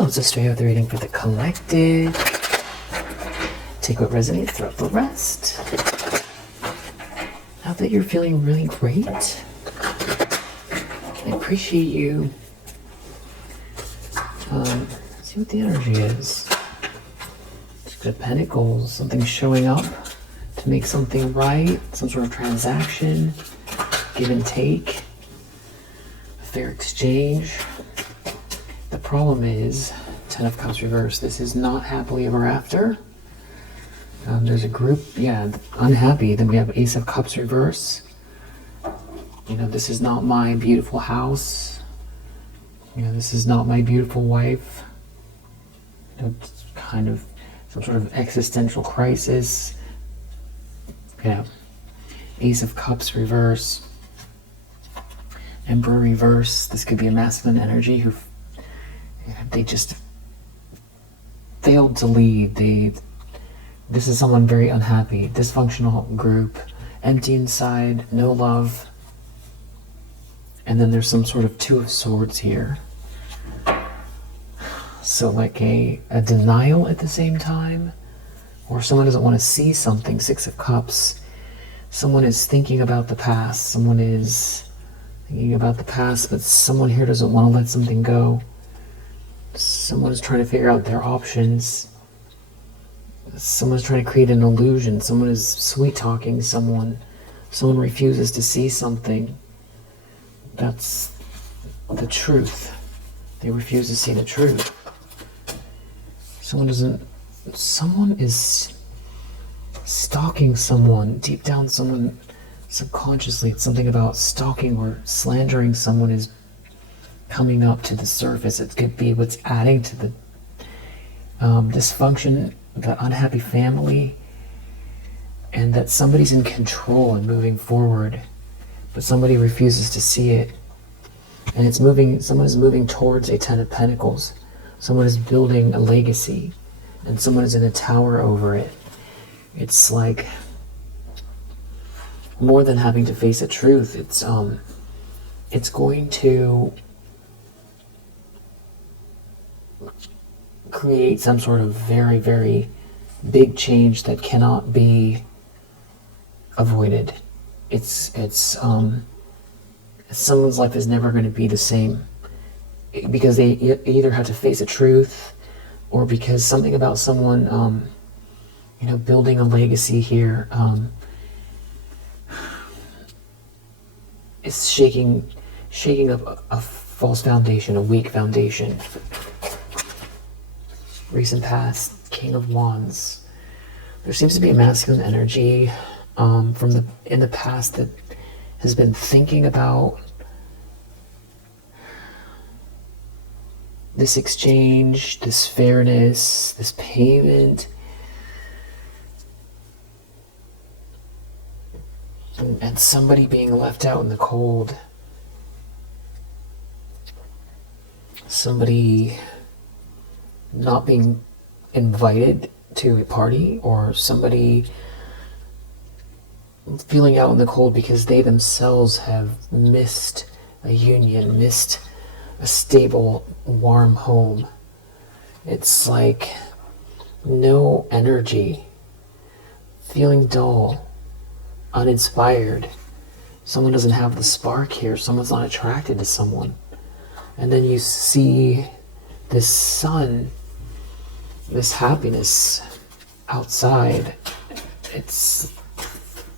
let's just straight out the reading for the collective. Take what resonates, throw out the rest. Now that you're feeling really great, I appreciate you. See what the energy is. Six of Pentacles, something showing up to make something right, some sort of transaction, give and take, a fair exchange. The problem is, Ten of Cups reversed. This is not happily ever after. There's a group, unhappy. Then we have Ace of Cups reverse. This is not my beautiful house. This is not my beautiful wife. It's kind of some sort of existential crisis. Ace of Cups reverse. Emperor reverse. This could be a masculine energy who they just failed to lead. This is someone very unhappy, dysfunctional group, empty inside, no love. And then there's some sort of Two of Swords here. So like a denial at the same time, or someone doesn't want to see something. Six of Cups. Someone is thinking about the past. Someone is thinking about the past, but someone here doesn't want to let something go. Someone is trying to figure out their options. Someone's trying to create an illusion. Someone is sweet-talking someone. Someone refuses to see something. That's the truth. They refuse to see the truth. Someone is stalking someone. Deep down, someone subconsciously, it's something about stalking or slandering someone is coming up to the surface. It could be what's adding to the dysfunction, the unhappy family, and that somebody's in control and moving forward, but somebody refuses to see it. And it's moving, someone is moving towards a Ten of Pentacles. Someone is building a legacy, and someone is in a tower over it. It's like more than having to face a truth. It's going to create some sort of very, very big change that cannot be avoided. Someone's life is never going to be the same, because they either have to face a truth, or because something about someone building a legacy here is shaking up a false foundation, a weak foundation. Recent past, King of Wands. There seems to be a masculine energy in the past that has been thinking about this exchange, this fairness, this payment, and somebody being left out in the cold. Somebody not being invited to a party, or somebody feeling out in the cold because they themselves have missed a union, missed a stable, warm home. It's like no energy, feeling dull, uninspired. Someone doesn't have the spark here. Someone's not attracted to someone. And then you see this sun, this happiness outside. It's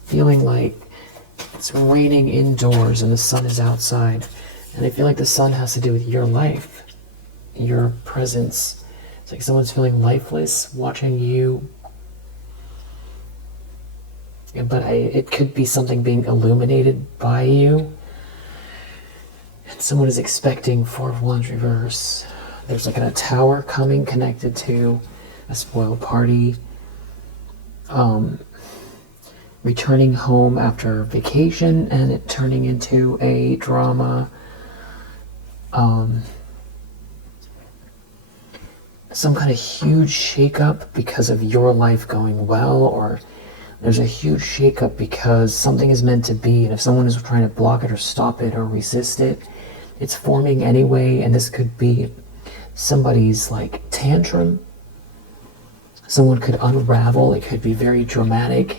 feeling like it's raining indoors and the sun is outside. And I feel like the sun has to do with your life, your presence. It's like someone's feeling lifeless watching you. But it could be something being illuminated by you. And someone is expecting Four of Wands reverse. There's like a tower coming connected to a spoiled party. Returning home after vacation and it turning into a drama. Some kind of huge shakeup because of your life going well, or there's a huge shakeup because something is meant to be, and if someone is trying to block it or stop it or resist it, it's forming anyway. And this could be somebody's like tantrum. Someone could unravel. It could be very dramatic.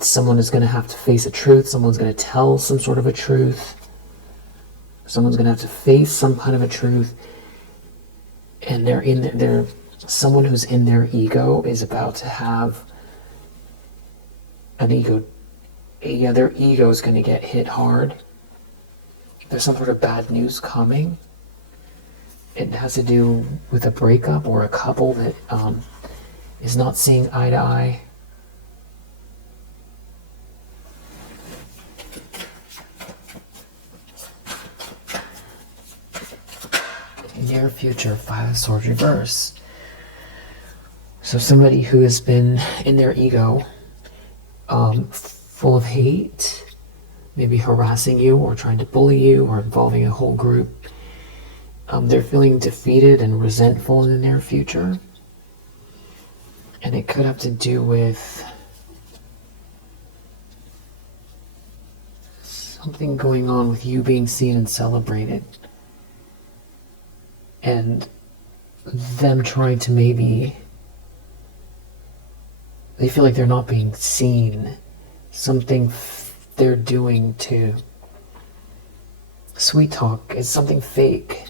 Someone is going to have to face a truth. Someone's going to tell some sort of a truth. Someone's going to have to face some kind of a truth. And they're someone who's in their ego is about to have an ego. Yeah, their ego is going to get hit hard. There's some sort of bad news coming. It has to do with a breakup or a couple that is not seeing eye to eye. Near future, Five of Swords reverse. So somebody who has been in their ego, full of hate, maybe harassing you or trying to bully you or involving a whole group. They're feeling defeated and resentful in the near future. And it could have to do with something going on with you being seen and celebrated. And them trying to maybe, they feel like they're not being seen. Something they're doing to sweet talk is something fake.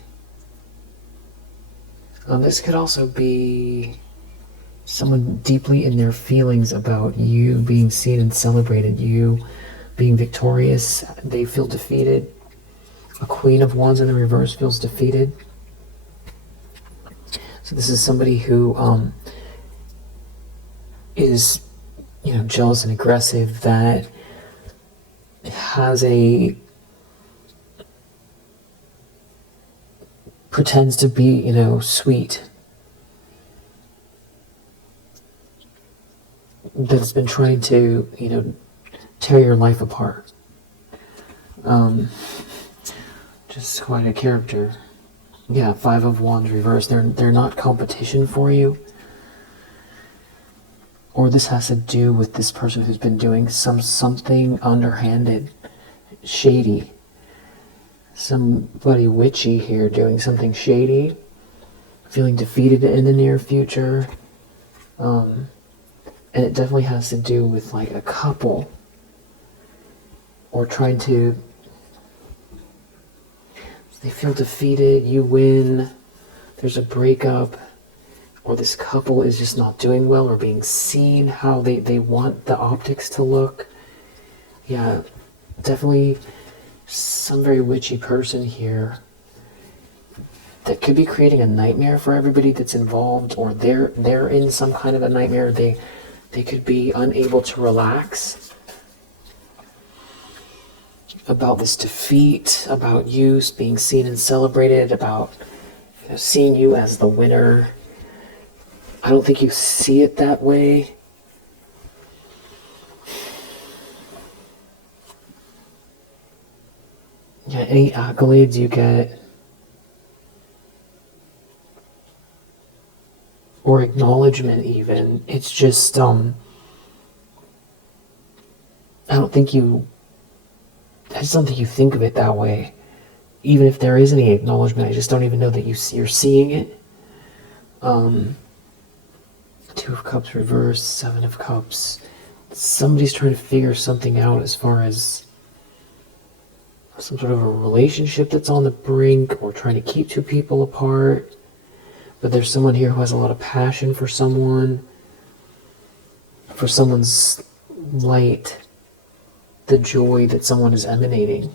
This could also be someone deeply in their feelings about you being seen and celebrated, you being victorious. They feel defeated. A Queen of Wands in the reverse feels defeated. So this is somebody who is, jealous and aggressive, that has pretends to be, sweet. That's been trying to, tear your life apart. Just quite a character. Yeah, Five of Wands reverse. They're not competition for you. Or this has to do with this person who's been doing something underhanded, shady. Somebody witchy here doing something shady, feeling defeated in the near future. And it definitely has to do with like a couple, or trying to, they feel defeated, you win, there's a breakup, or this couple is just not doing well or being seen how they want the optics to look. Yeah, definitely some very witchy person here that could be creating a nightmare for everybody that's involved, or they're in some kind of a nightmare. They could be unable to relax about this defeat, about you being seen and celebrated, about seeing you as the winner. I don't think you see it that way. Yeah, any accolades you get, or acknowledgement even, it's just, I just don't think you think of it that way. Even if there is any acknowledgement, I just don't even know that you're seeing it. Two of Cups reversed, Seven of Cups. Somebody's trying to figure something out as far as some sort of a relationship that's on the brink, or trying to keep two people apart. But there's someone here who has a lot of passion for someone, for someone's light, the joy that someone is emanating.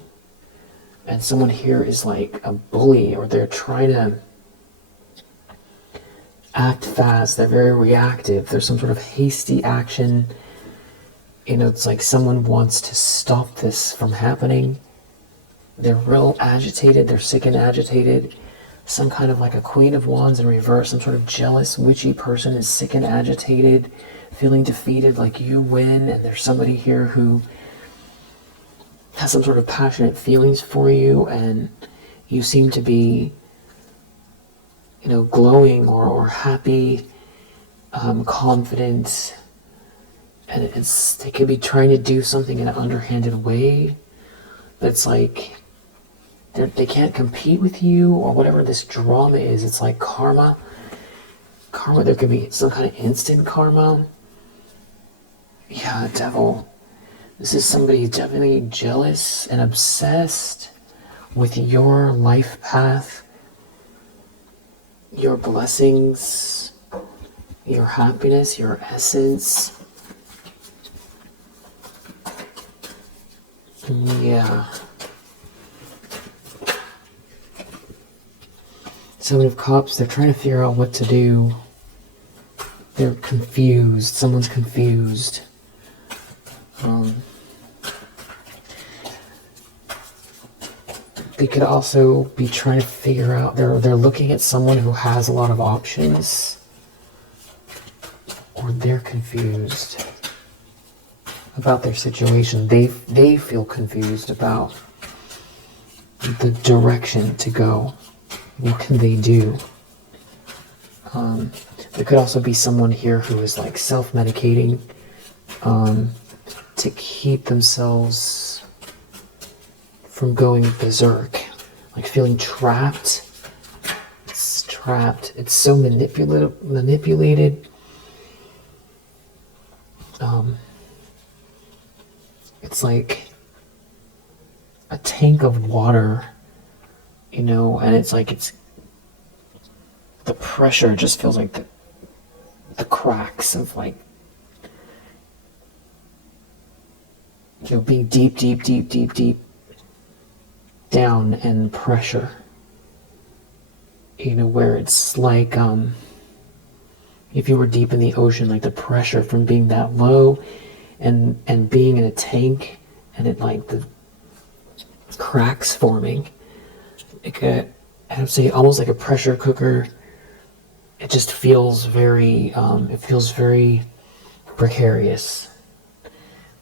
And someone here is like a bully, or they're trying to act fast. They're very reactive. There's some sort of hasty action. It's like someone wants to stop this from happening. They're real agitated. They're sick and agitated. Some kind of like a Queen of Wands in reverse. Some sort of jealous, witchy person is sick and agitated, feeling defeated, like you win. And there's somebody here who has some sort of passionate feelings for you, and you seem to be, glowing or happy, confident. And they could be trying to do something in an underhanded way. But it's like they can't compete with you, or whatever this drama is. It's like karma. Karma, there could be some kind of instant karma. Yeah, devil. This is somebody definitely jealous and obsessed with your life path, your blessings, your happiness, your essence. Yeah. Seven of Cups, they're trying to figure out what to do. They're confused. Someone's confused. They could also be trying to figure out, they're looking at someone who has a lot of options, or they're confused about their situation. They feel confused about the direction to go. What can they do? There could also be someone here who is like self-medicating to keep themselves from going berserk, like feeling trapped. It's trapped. It's so manipulated. It's like a tank of water, you know, and it's like the pressure just feels like the cracks of, like, you know, being deep down and pressure, you know, where it's like if you were deep in the ocean, like the pressure from being that low and being in a tank, and it, like, the cracks forming, like I would say almost like a pressure cooker. It just feels very it feels very precarious,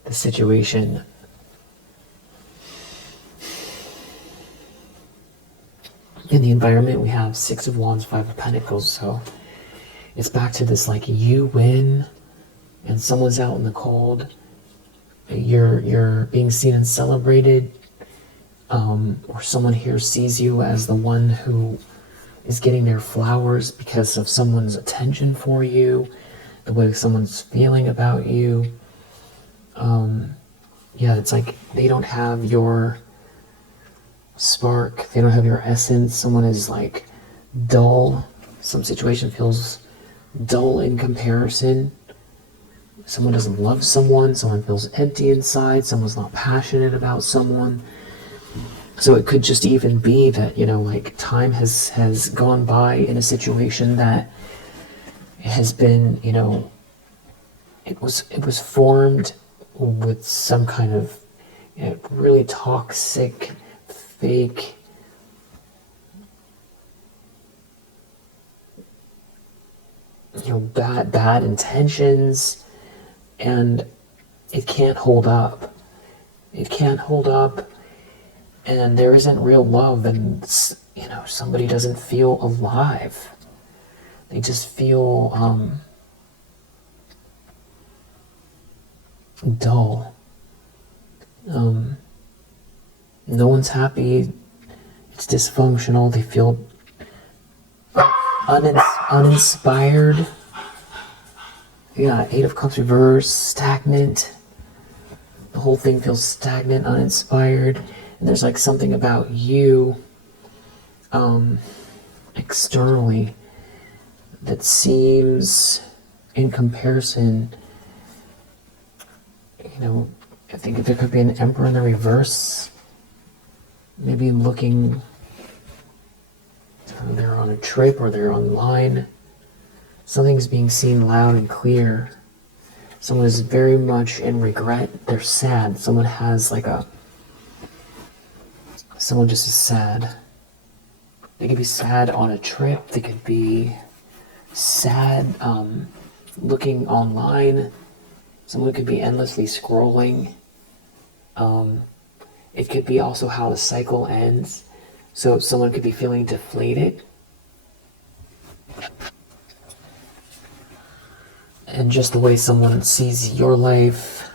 the situation. In the environment, we have Six of Wands, Five of Pentacles, so it's back to this, like, you win and someone's out in the cold. You're being seen and celebrated, or someone here sees you as the one who is getting their flowers because of someone's attention for you, the way someone's feeling about you. Yeah, it's like they don't have your spark, they don't have your essence. Someone is, like, dull. Some situation feels dull in comparison. Someone doesn't love someone feels empty inside, someone's not passionate about someone. So it could just even be that, you know, like, time has gone by in a situation that has been, you know, it was formed with some kind of, you know, really toxic, fake, you know, bad intentions, and it can't hold up. It can't hold up, and there isn't real love, and, you know, somebody doesn't feel alive. They just feel dull. No one's happy. It's dysfunctional. They feel uninspired. Yeah, Eight of Cups reversed, stagnant. The whole thing feels stagnant, uninspired. And there's, like, something about you externally that seems, in comparison, you know, I think there could be an Emperor in the reverse. Maybe looking, they're on a trip or they're online. Something's being seen loud and clear. Someone is very much in regret. They're sad. Someone has, like, someone just is sad. They could be sad on a trip. They could be sad looking online. Someone could be endlessly scrolling. It could be also how the cycle ends. So someone could be feeling deflated. And just the way someone sees your life,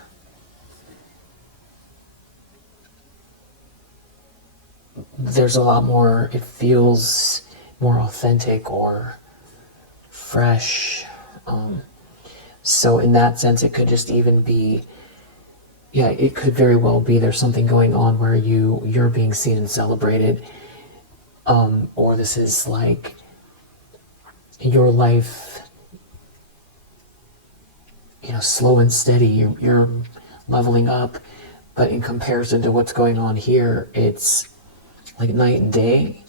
there's a lot more, it feels more authentic or fresh. So in that sense, it could just even be, yeah, it could very well be there's something going on where you're being seen and celebrated. Or this is like your life, slow and steady. You're leveling up, but in comparison to what's going on here, it's like night and day.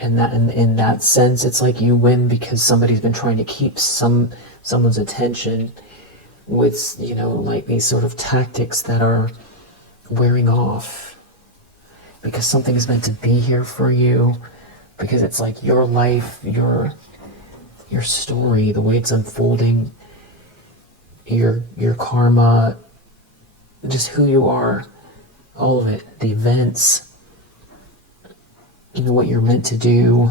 And that, in that sense, it's like you win because somebody's been trying to keep someone's attention with, like these sort of tactics that are wearing off. Because something is meant to be here for you. Because it's like your life, your story, the way it's unfolding, your karma, just who you are, all of it, the events, what you're meant to do,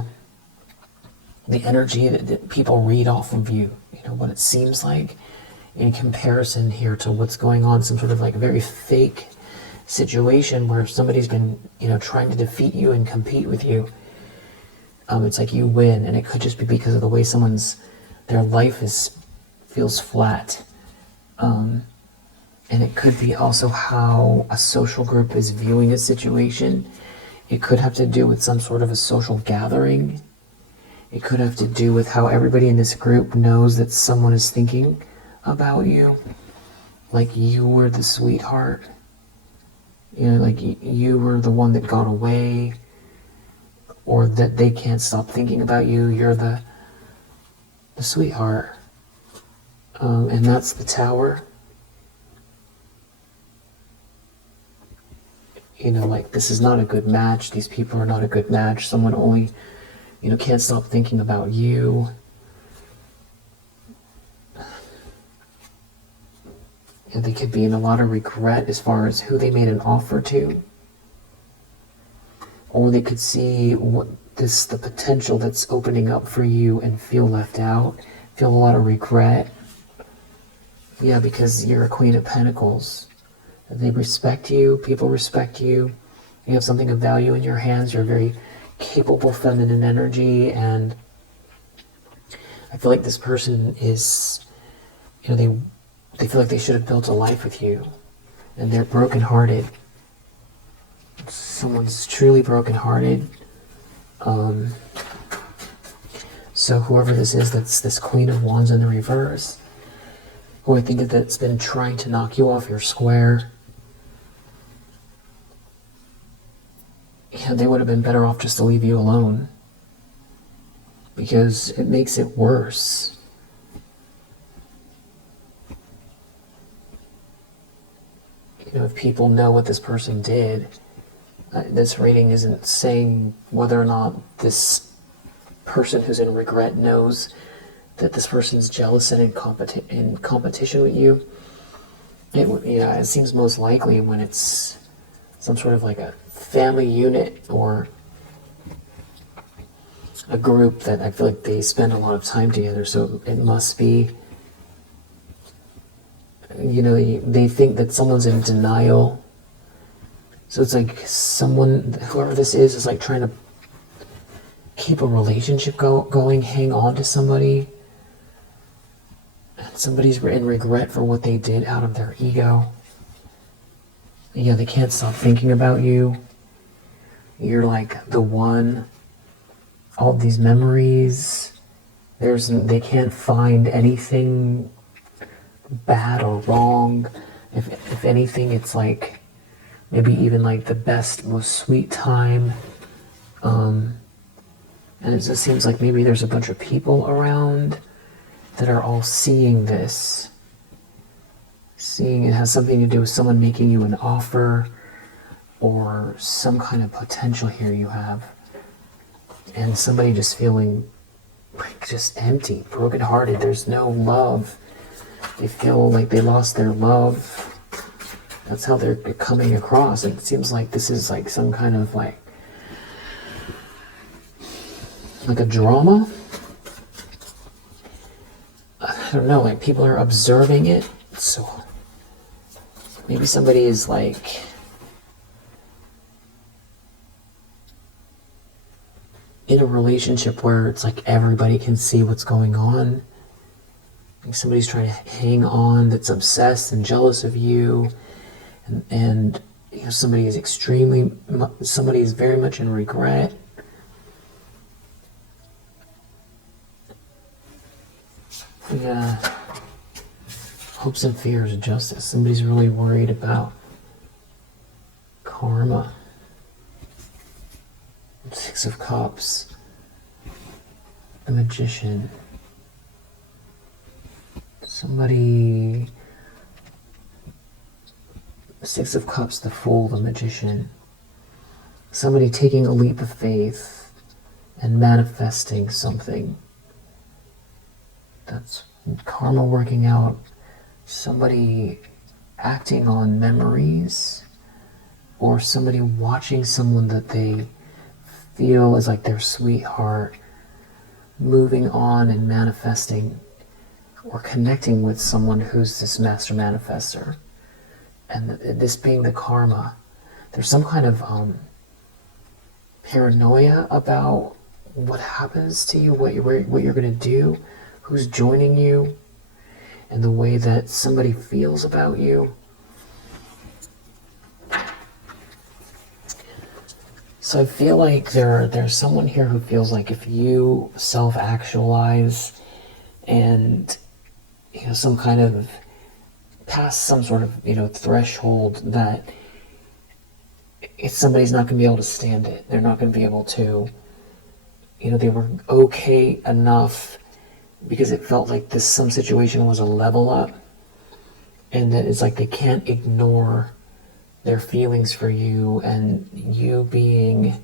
the energy that people read off of you, what it seems like in comparison here to what's going on, some sort of like very fake situation where somebody's been, trying to defeat you and compete with you. It's like you win, and it could just be because of the way their life feels flat. And it could be also how a social group is viewing a situation. It could have to do with some sort of a social gathering. It could have to do with how everybody in this group knows that someone is thinking about you. Like you were the sweetheart. Like you were the one that got away. Or that they can't stop thinking about you. You're the sweetheart. And that's the Tower. Like this is not a good match. These people are not a good match. Someone only, can't stop thinking about you. And they could be in a lot of regret as far as who they made an offer to. Or they could see the potential that's opening up for you and feel left out. Feel a lot of regret. Yeah, because you're a Queen of Pentacles. They respect you, people respect you, you have something of value in your hands, you're very capable feminine energy, and I feel like this person is, they feel like they should have built a life with you, and they're brokenhearted. Someone's truly brokenhearted. So whoever this is, that's this Queen of Wands in the reverse, who I think that's been trying to knock you off your square, they would have been better off just to leave you alone, because it makes it worse. If people know what this person did, this reading isn't saying whether or not this person who's in regret knows that this person's jealous and in competition with you. It seems most likely when it's some sort of like a family unit or a group that I feel like they spend a lot of time together, so it must be, they think that someone's in denial. So it's like whoever this is like trying to keep a relationship going, hang on to somebody. And somebody's in regret for what they did out of their ego. Yeah, they can't stop thinking about you. You're like the one. All these memories. They can't find anything bad or wrong. If anything, it's like maybe even like the best, most sweet time. And it just seems like maybe there's a bunch of people around that are all seeing this. Seeing it has something to do with someone making you an offer or some kind of potential here you have. And somebody just feeling like just empty, brokenhearted. There's no love. They feel like they lost their love. That's how they're coming across. It seems like this is like some kind of like a drama. I don't know, like people are observing it. So maybe somebody is like in a relationship where it's like everybody can see what's going on. Like somebody's trying to hang on, that's obsessed and jealous of you, and you know, somebody is very much in regret. Yeah. Hopes and fears of justice. Somebody's really worried about karma. Six of Cups. The Magician. Somebody... Six of Cups, the Fool, the Magician. Somebody taking a leap of faith and manifesting something. That's karma working out. Somebody acting on memories, or somebody watching someone that they feel is like their sweetheart, moving on and manifesting, or connecting with someone who's this master manifester. And this being the karma, there's some kind of paranoia about what happens to you, what you're going to do, who's joining you, and the way that somebody feels about you. So I feel like there's someone here who feels like if you self-actualize and, you know, some kind of past some sort of, you know, threshold, that somebody's not going to be able to stand it. They're not going to be able to, you know, they were okay enough because it felt like some situation was a level up, and that it's like they can't ignore their feelings for you, and you being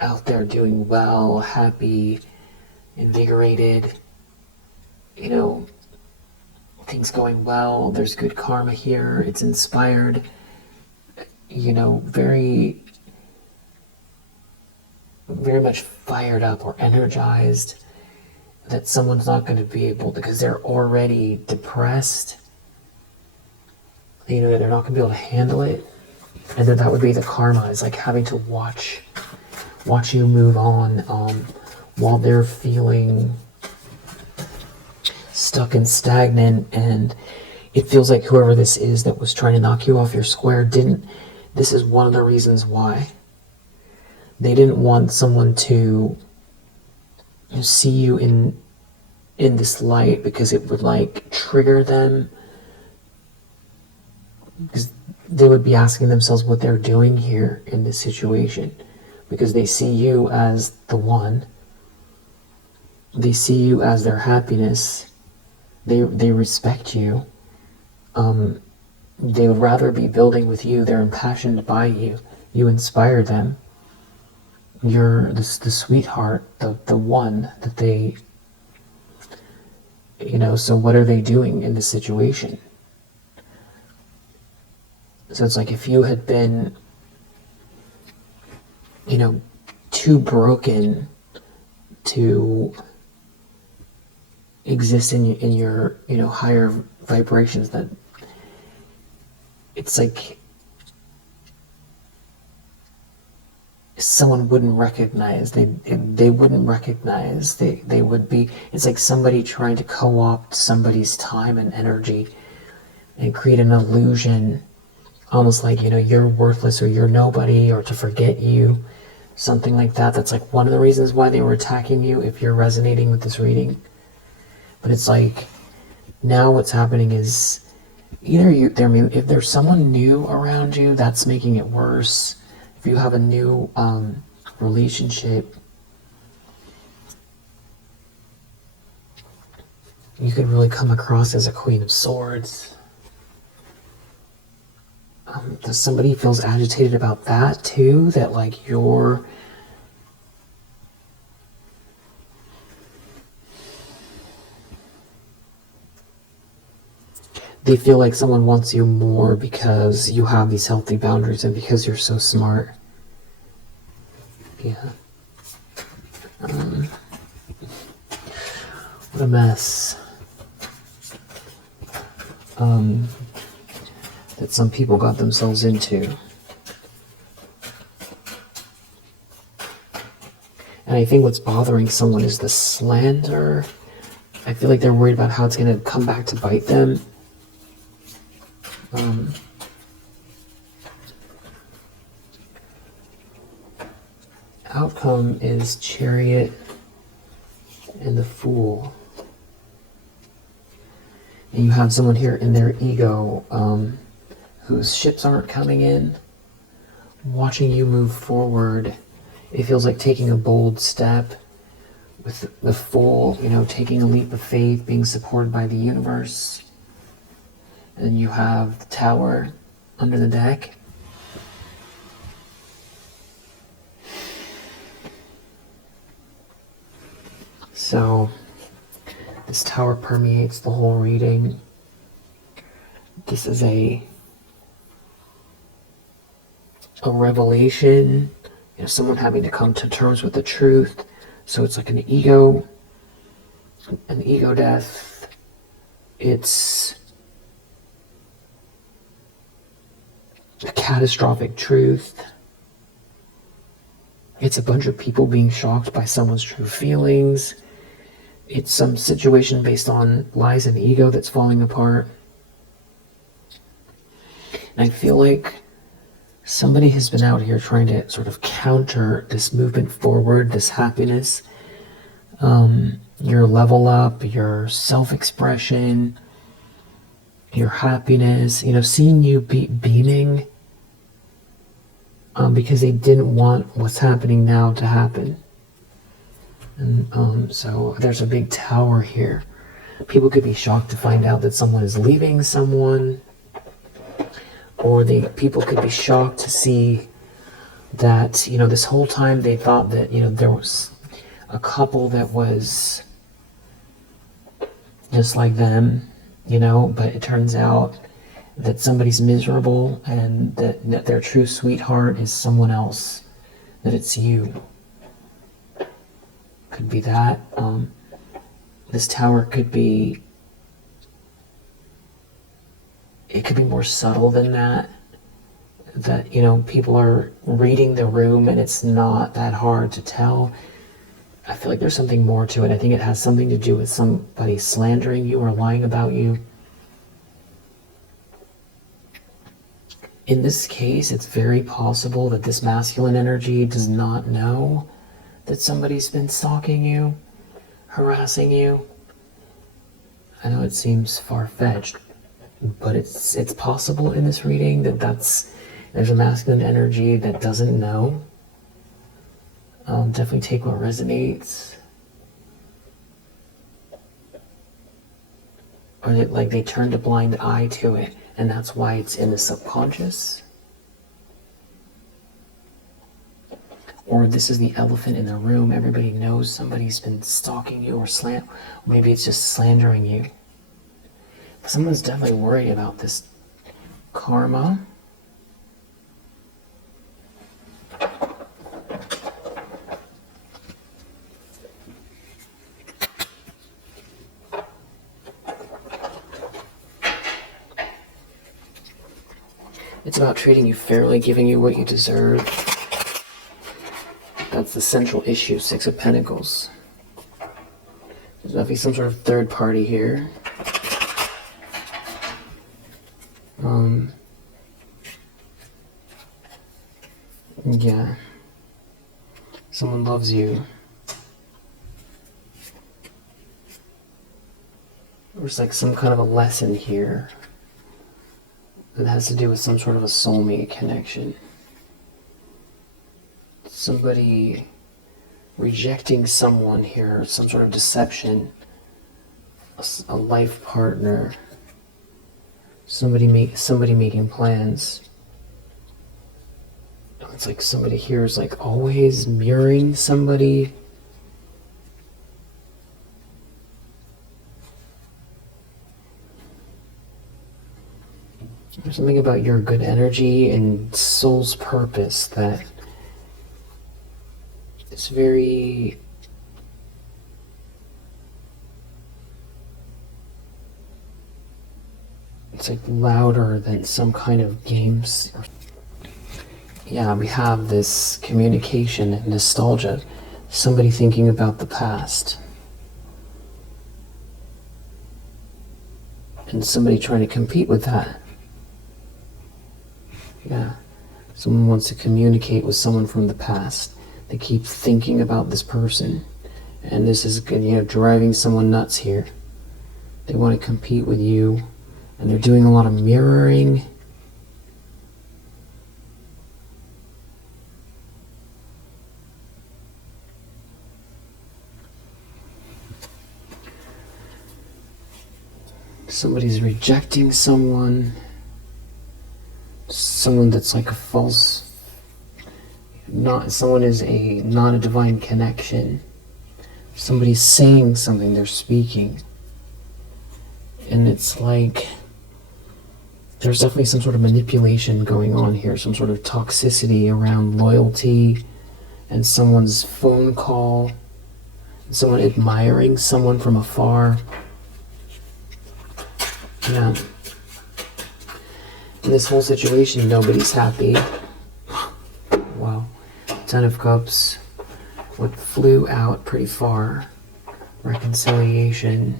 out there doing well, happy, invigorated, you know, things going well, there's good karma here, it's inspired, you know, very much fired up or energized, that someone's not going to be able to, because they're already depressed, you know, they're not going to be able to handle it, and then that would be the karma, is like having to watch you move on while they're feeling stuck and stagnant. And it feels like whoever this is that was trying to knock you off your square this is one of the reasons why. They didn't want someone to see you in this light, because it would like trigger them, because they would be asking themselves what they're doing here in this situation, because they see you as the one, they see you as their happiness, they respect you, they would rather be building with you, they're impassioned by you, you inspire them. You're the sweetheart, the one that they, you know, so what are they doing in this situation? So it's like if you had been, you know, too broken to exist in your, you know, higher vibrations, that it's like someone wouldn't recognize, they wouldn't recognize, they would be, it's like somebody trying to co-opt somebody's time and energy and create an illusion, almost like, you know, you're worthless or you're nobody, or to forget you, something like that. That's like one of the reasons why they were attacking you, if you're resonating with this reading. But it's like now what's happening is either if there's someone new around you, that's making it worse. If you have a new relationship, you could really come across as a Queen of Swords. Does somebody feels agitated about that too? That like they feel like someone wants you more because you have these healthy boundaries and because you're so smart. Yeah. What a mess. That some people got themselves into. And I think what's bothering someone is the slander. I feel like they're worried about how it's going to come back to bite them. Outcome is Chariot and the Fool. And you have someone here in their ego whose ships aren't coming in, watching you move forward. It feels like taking a bold step. With the Fool, you know, taking a leap of faith, being supported by the universe. And you have the Tower under the deck. So this Tower permeates the whole reading. This is a revelation, you know, someone having to come to terms with the truth. So it's like an ego death. It's a catastrophic truth. It's a bunch of people being shocked by someone's true feelings. It's some situation based on lies and ego that's falling apart. And I feel like somebody has been out here trying to sort of counter this movement forward, this happiness, your level up, your self-expression, your happiness, you know, seeing you beaming, because they didn't want what's happening now to happen. And so there's a big Tower here. People could be shocked to find out that someone is leaving someone, or people could be shocked to see that, you know, this whole time they thought that, you know, there was a couple that was just like them, you know, but it turns out that somebody's miserable and that their true sweetheart is someone else, that it's you. Could be that. This Tower could be, it could be more subtle than that. That, you know, people are reading the room and it's not that hard to tell. I feel like there's something more to it. I think it has something to do with somebody slandering you or lying about you. In this case, it's very possible that this masculine energy does not know that somebody's been stalking you, harassing you. I know it seems far-fetched, but it's possible in this reading that there's a masculine energy that doesn't know. Definitely take what resonates. Or that, like, they turned a blind eye to it, and that's why it's in the subconscious. Or this is the elephant in the room. Everybody knows somebody's been stalking you, or maybe it's just slandering you. Someone's definitely worried about this karma. It's about treating you fairly, giving you what you deserve. That's the central issue, Six of Pentacles. There's definitely some sort of third party here. Yeah. Someone loves you. There's like some kind of a lesson here that has to do with some sort of a soulmate connection. Somebody rejecting someone here, some sort of deception, a life partner, somebody making plans. It's like somebody here is like always mirroring somebody. There's something about your good energy and soul's purpose that is very it's like louder than some kind of games. Yeah, we have this communication and nostalgia somebody thinking about the past. And somebody trying to compete with that. Yeah. Someone wants to communicate with someone from the past. They keep thinking about this person. And this is, driving someone nuts here. They want to compete with you. And they're doing a lot of mirroring. Somebody's rejecting someone. Someone that's like a false, someone is not a divine connection. Somebody's saying something, they're speaking. And it's like, there's definitely some sort of manipulation going on here, some sort of toxicity around loyalty and someone's phone call, someone admiring someone from afar. Yeah. In this whole situation, nobody's happy. Wow. 10 of Cups. What flew out pretty far. Reconciliation.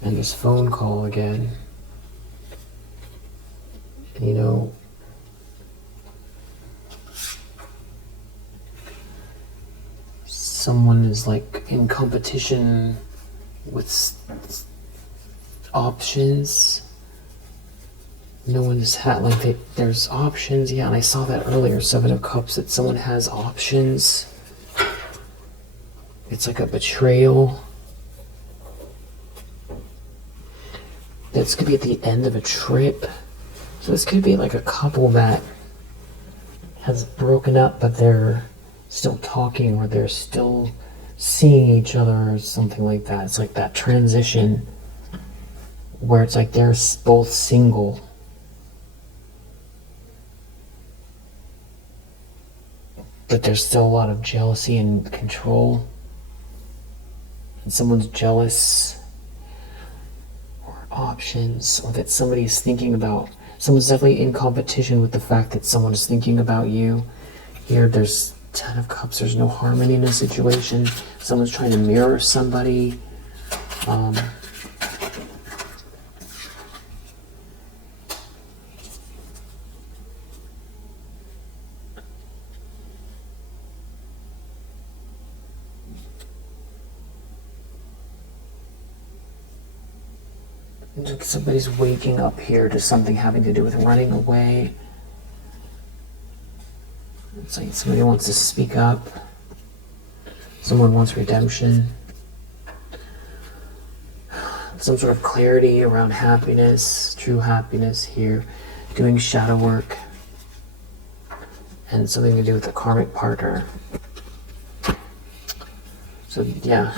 And this phone call again. Someone is like in competition with options. No one has had, there's options, yeah, and I saw that earlier, 7 of Cups, that someone has options. It's like a betrayal. This could be at the end of a trip. So this could be like a couple that has broken up, but they're still talking, or they're still seeing each other, or something like that. It's like that transition where it's like they're both single. But there's still a lot of jealousy and control. And someone's jealous. Or options. Or that somebody's thinking about. Someone's definitely in competition with the fact that someone is thinking about you. Here there's 10 of Cups. There's no harmony in the situation. Someone's trying to mirror somebody. Somebody's waking up here to something having to do with running away. It's like somebody wants to speak up. Someone wants redemption. Some sort of clarity around happiness, true happiness here. Doing shadow work. And something to do with the karmic partner. So yeah,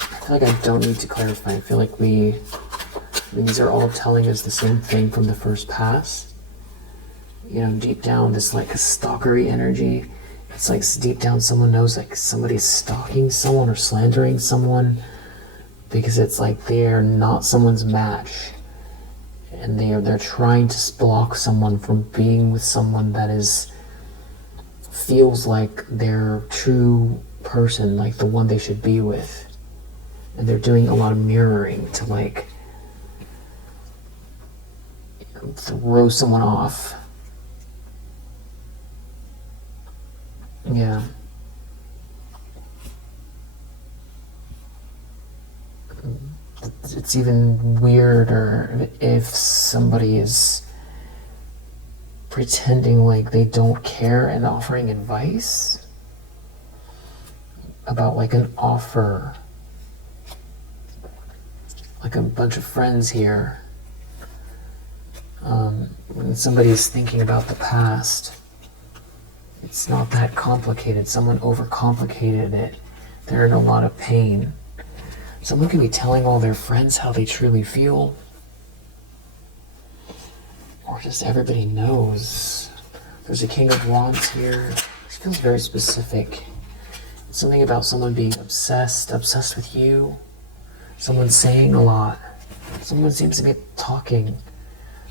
I feel like I don't need to clarify. I feel like these are all telling us the same thing from the first pass. Deep down, this like stalkery energy. It's like deep down someone knows like somebody's stalking someone or slandering someone, because it's like they're not someone's match. And they're trying to block someone from being with someone that feels like their true person, like the one they should be with. And they're doing a lot of mirroring to throw someone off. Yeah. It's even weirder if somebody is pretending like they don't care and offering advice about like an offer. Like a bunch of friends here. When somebody's thinking about the past, it's not that complicated. Someone overcomplicated it. They're in a lot of pain. Someone can be telling all their friends how they truly feel. Or just everybody knows. There's a King of Wands here. This feels very specific. It's something about someone being obsessed with you. Someone saying a lot. Someone seems to be talking.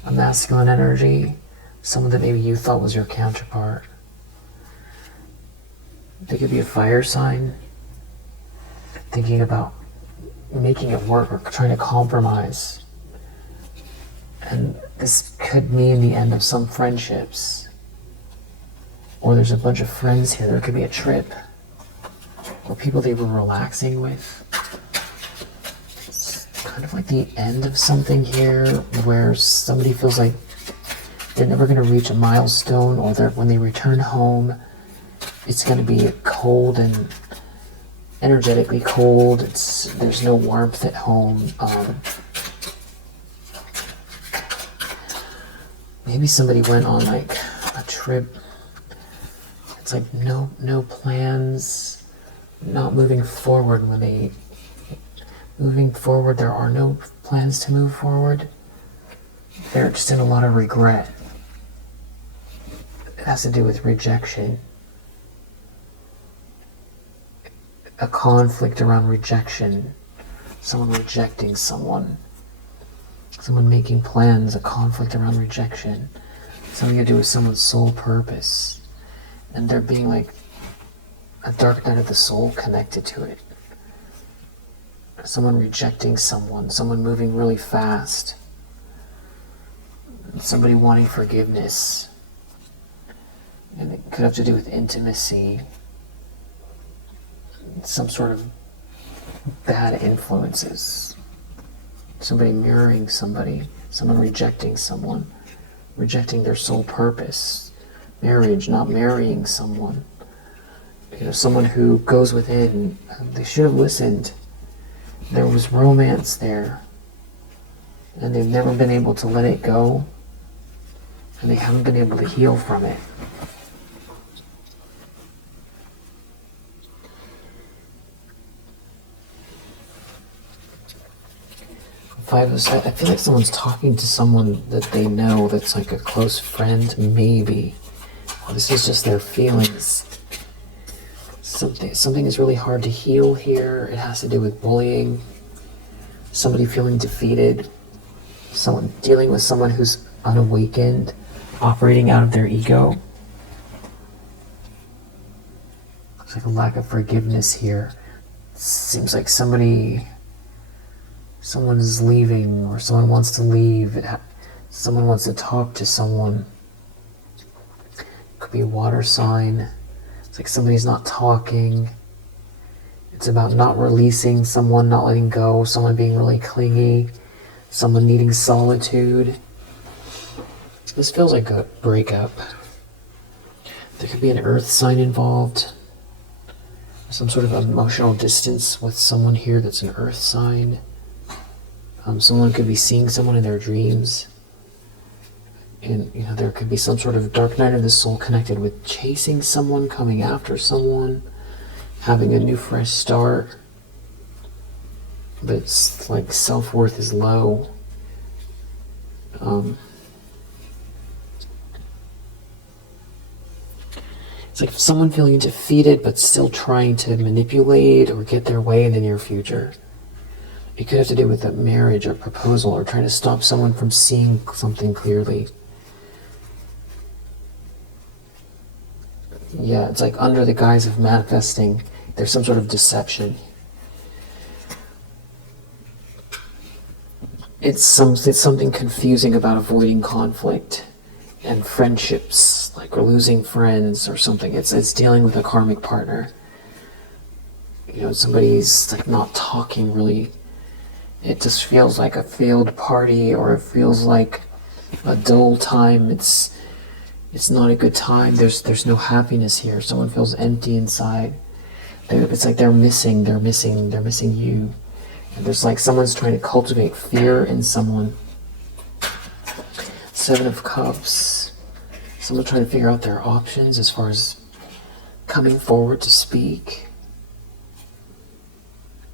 A masculine energy. Someone that maybe you thought was your counterpart. They could be a fire sign. thinking about making it work or trying to compromise. And this could mean the end of some friendships. Or there's a bunch of friends here. There could be a trip. Or people they were relaxing with. It's kind of like the end of something here where somebody feels like they're never going to reach a milestone, or when they return home, it's going to be cold and energetically cold. There's no warmth at home. Maybe somebody went on like a trip. It's like no plans, not moving forward. Moving forward, there are no plans to move forward. They're just in a lot of regret. It has to do with rejection. A conflict around rejection. Someone rejecting someone. Someone making plans, a conflict around rejection. Something to do with someone's soul purpose. And there being like a dark night of the soul connected to it. Someone rejecting someone, someone moving really fast. Somebody wanting forgiveness. And it could have to do with intimacy. Some sort of bad influences. Somebody mirroring somebody. Someone rejecting someone. Rejecting their soul purpose. Marriage, not marrying someone. Someone who goes within. They should have listened. There was romance there. And they've never been able to let it go. And they haven't been able to heal from it. I feel like someone's talking to someone that they know that's like a close friend, maybe. Or this is just their feelings. Something is really hard to heal here. It has to do with bullying. Somebody feeling defeated. Someone dealing with someone who's unawakened, operating out of their ego. There's like a lack of forgiveness here. Seems like someone is leaving, or someone wants to leave. Someone wants to talk to someone. It could be a water sign. It's like somebody's not talking. It's about not releasing someone, not letting go, someone being really clingy, someone needing solitude. This feels like a breakup. There could be an earth sign involved. Some sort of emotional distance with someone here that's an earth sign. Someone could be seeing someone in their dreams. And, there could be some sort of dark night of the soul connected with chasing someone, coming after someone, having a new fresh start. But it's like self-worth is low. It's like someone feeling defeated but still trying to manipulate or get their way in the near future. It could have to do with a marriage or proposal, or trying to stop someone from seeing something clearly. Yeah, it's like under the guise of manifesting, there's some sort of deception. It's something confusing about avoiding conflict and friendships, like we're losing friends or something. It's dealing with a karmic partner. Somebody's like not talking really. It just feels like a failed party, or it feels like a dull time. It's not a good time. There's no happiness here. Someone feels empty inside. It's like they're missing you. And there's like someone's trying to cultivate fear in someone. 7 of Cups. Someone trying to figure out their options as far as coming forward to speak.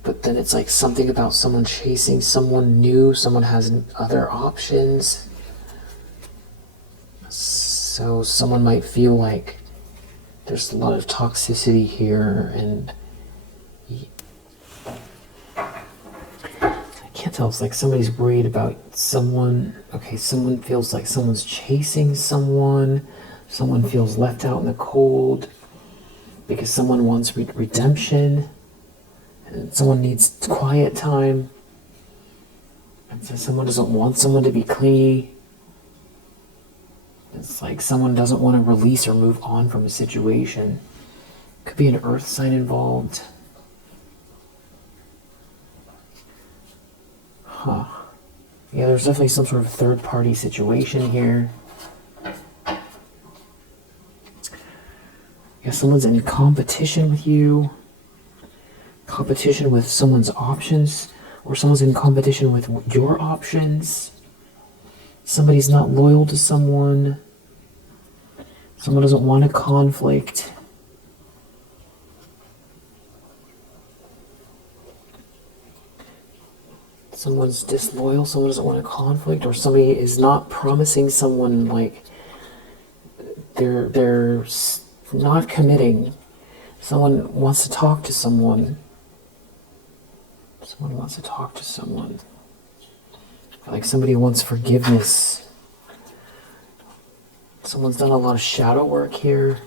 But then it's like something about someone chasing someone new. Someone has other options. So someone might feel like there's a lot of toxicity here, and I can't tell. It's like somebody's worried about someone. Okay, someone feels like someone's chasing someone. Someone feels left out in the cold because someone wants redemption. And someone needs quiet time. And so someone doesn't want someone to be clingy. It's like someone doesn't want to release or move on from a situation. Could be an earth sign involved. Huh. Yeah, there's definitely some sort of third-party situation here. Yeah, someone's in competition with you. Competition with someone's options. Or someone's in competition with your options. Somebody's not loyal to someone. Someone doesn't want a conflict. Someone's disloyal, someone doesn't want a conflict, or somebody is not promising someone, like, they're not committing. Someone wants to talk to someone. Someone wants to talk to someone. Like somebody wants forgiveness. Someone's done a lot of shadow work here.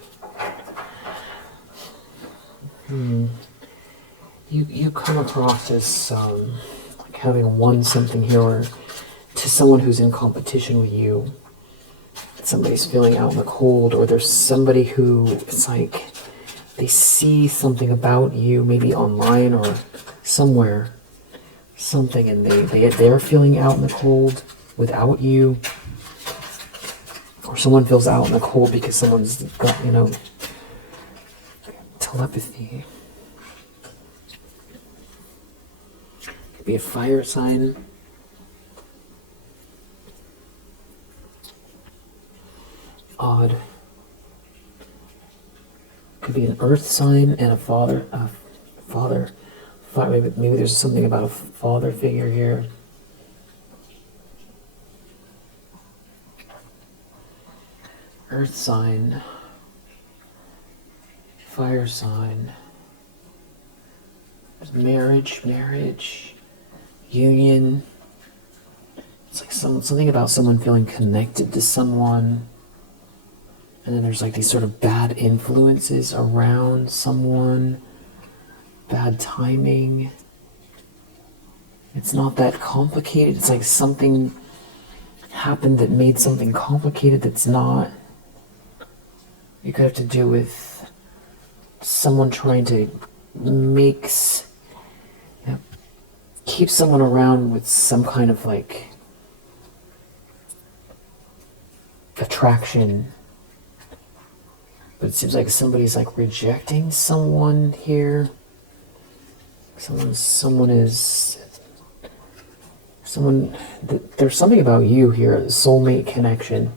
You come across as like having won something here, or to someone who's in competition with you. Somebody's feeling out in the cold, or there's somebody who, it's like they see something about you, maybe online or somewhere, something, and they're feeling out in the cold without you. Or someone feels out in the cold because someone's got, telepathy. Could be a fire sign. Odd. Could be an earth sign and a father. Maybe there's something about a father figure here. Earth sign, fire sign, marriage, union. It's like something about someone feeling connected to someone. And then there's like these sort of bad influences around someone, bad timing. It's not that complicated. It's like something happened that made something complicated that's not. It could have to do with someone trying to keep someone around with some kind of like attraction. But it seems like somebody's like rejecting someone here. There's something about you here, a soulmate connection,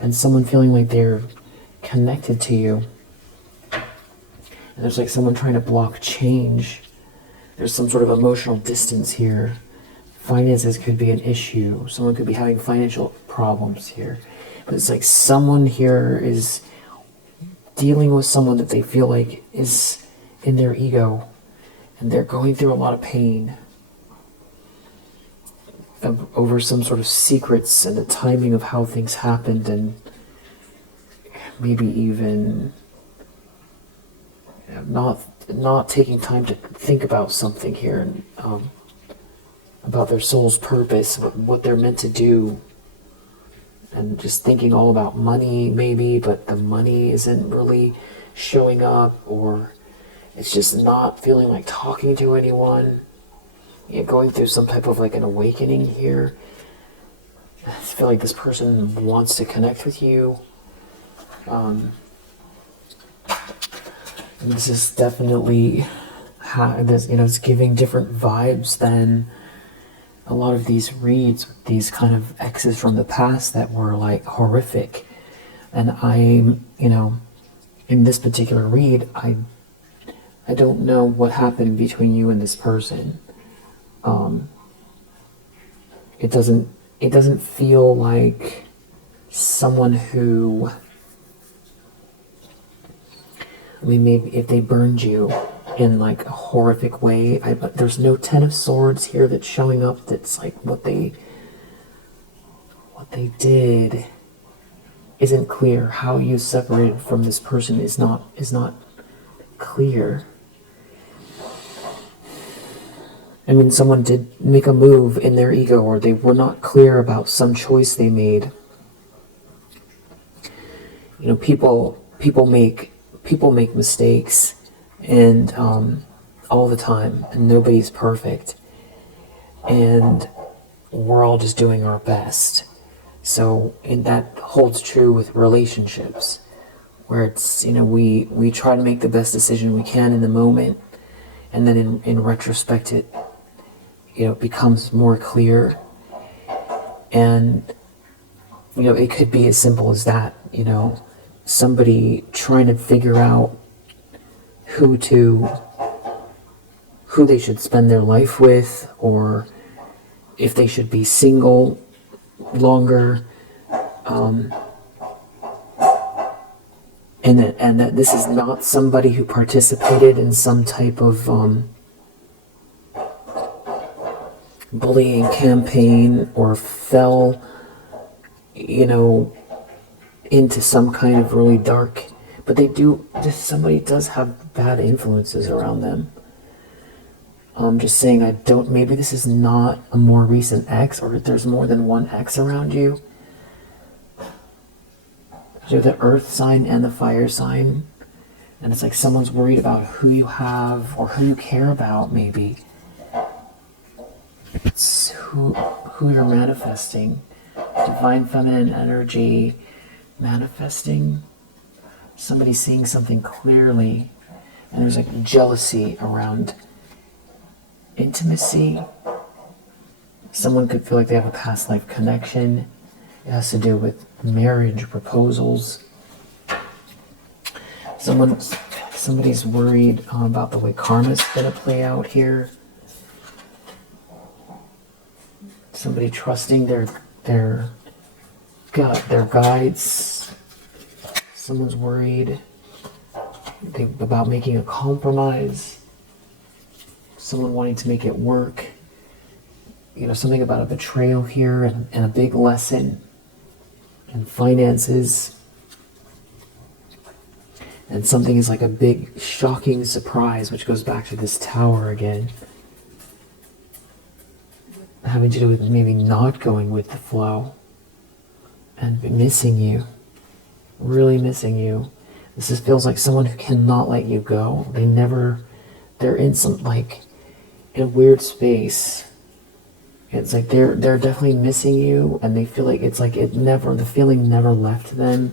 and someone feeling like they're connected to you. And there's like someone trying to block change. There's some sort of emotional distance here. Finances could be an issue. Someone could be having financial problems here. But it's like someone here is dealing with someone that they feel like is in their ego, and they're going through a lot of pain over some sort of secrets and the timing of how things happened, and maybe even not taking time to think about something here, and about their soul's purpose, what they're meant to do, and just thinking all about money maybe, but the money isn't really showing up, or it's just not feeling like talking to anyone. You're going through some type of like an awakening here. I feel like this person wants to connect with you. And this is definitely it's giving different vibes than a lot of these reads, these kind of exes from the past that were like horrific. And I'm, in this particular read, I don't know what happened between you and this person. It doesn't feel like someone who, maybe if they burned you in like a horrific way, but there's no Ten of Swords here that's showing up. That's like what they did isn't clear. How you separated from this person is not clear. I mean, someone did make a move in their ego, or they were not clear about some choice they made. You know, people make mistakes, and all the time, and nobody's perfect, and we're all just doing our best. So, and that holds true with relationships, where it's, you know, we try to make the best decision we can in the moment, and then in retrospect it, you know, becomes more clear. And, you know, it could be as simple as that, you know, somebody trying to figure out who they should spend their life with, or if they should be single longer, and that this is not somebody who participated in some type of bullying campaign, or fell, you know, into some kind of really dark, but somebody does have bad influences around them. I'm just saying, maybe this is not a more recent ex, or there's more than one ex around you. So the earth sign and the fire sign, and it's like someone's worried about who you have or who you care about. Maybe it's who you're manifesting. Divine feminine energy, manifesting. Somebody seeing something clearly, and there's like jealousy around intimacy. Someone could feel like they have a past life connection. It has to do with marriage proposals. Somebody's worried about the way karma's gonna play out here. Somebody trusting their guides. Someone's worried about making a compromise. Someone wanting to make it work. You know, something about a betrayal here, and a big lesson in finances. And something is like a big shocking surprise, which goes back to this tower again. Having to do with maybe not going with the flow and missing you. Really missing you. This feels like someone who cannot let you go. They're in some, like, in a weird space. It's like they're definitely missing you, and they feel like it's like the feeling never left them.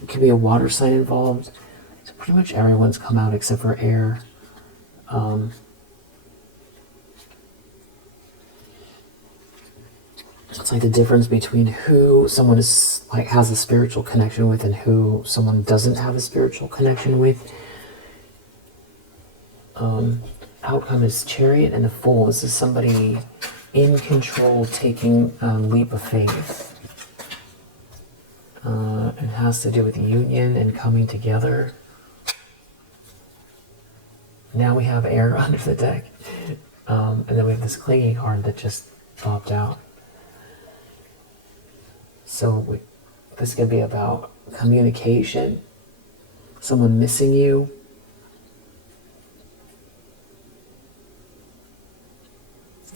It could be a water sign involved. So pretty much everyone's come out except for air. It's like the difference between who someone is like has a spiritual connection with, and who someone doesn't have a spiritual connection with. Outcome is Chariot and the Fool. This is somebody in control taking a leap of faith. It has to do with union and coming together. Now we have air under the deck. And then we have this clingy card that just popped out. So this could be about communication, someone missing you.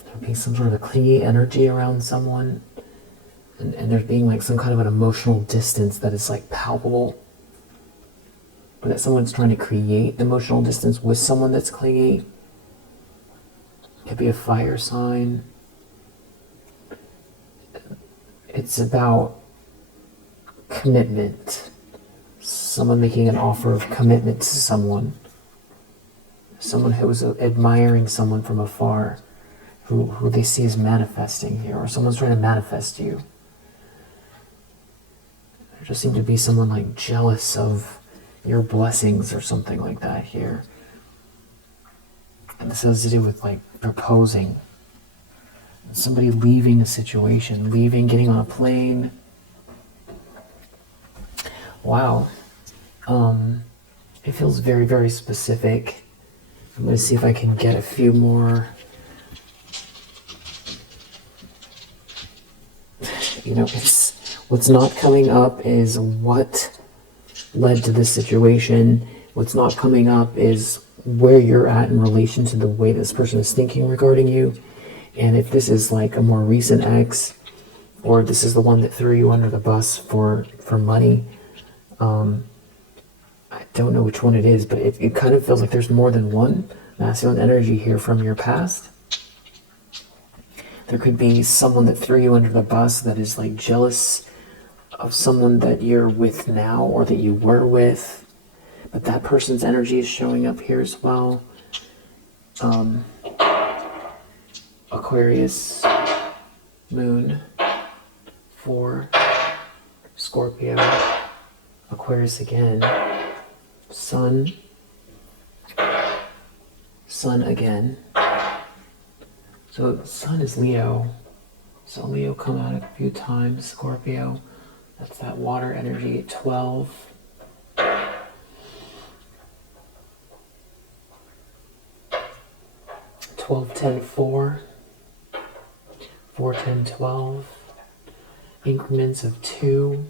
There being some sort of a clingy energy around someone, and there's being like some kind of an emotional distance that is like palpable, or that someone's trying to create emotional distance with someone that's clingy. It could be a fire sign. It's about commitment. Someone making an offer of commitment to someone. Someone who is admiring someone from afar, who they see as manifesting here, or someone's trying to manifest you. There just seems to be someone like jealous of your blessings or something like that here. And this has to do with like proposing. Somebody leaving a situation, getting on a plane. Wow. It feels very, very specific. I'm going to see if I can get a few more. You know, what's not coming up is what led to this situation. What's not coming up is where you're at in relation to the way this person is thinking regarding you. And if this is like a more recent ex, or this is the one that threw you under the bus for money, I don't know which one it is, but it kind of feels like there's more than one masculine energy here from your past. There could be someone that threw you under the bus that is like jealous of someone that you're with now or that you were with, but that person's energy is showing up here as well. Aquarius, Moon, 4, Scorpio, Aquarius again, Sun, Sun again. So Sun is Leo. So Leo come out a few times, Scorpio. That's that water energy at 12. 12, 10, 4. 4, 10, 12. Increments of 2.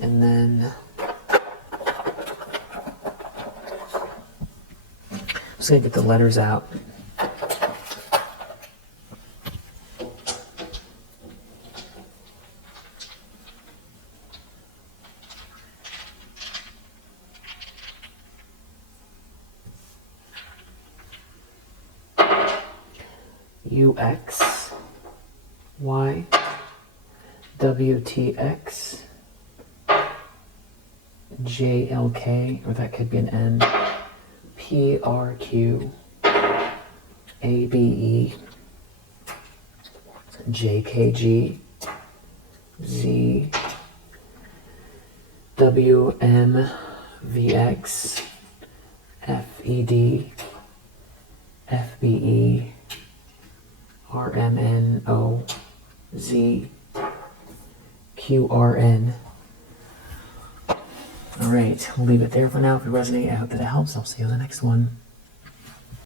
And then I'm just going to get the letters out. UX, Y, WTX, JLK, or that could be an N, PRQ, ABE, JKG, Z, WMVX, FED, FBE, RMNO, Z, QRN. All right, we'll leave it there for now. If it resonates, I hope that it helps. I'll see you in the next one.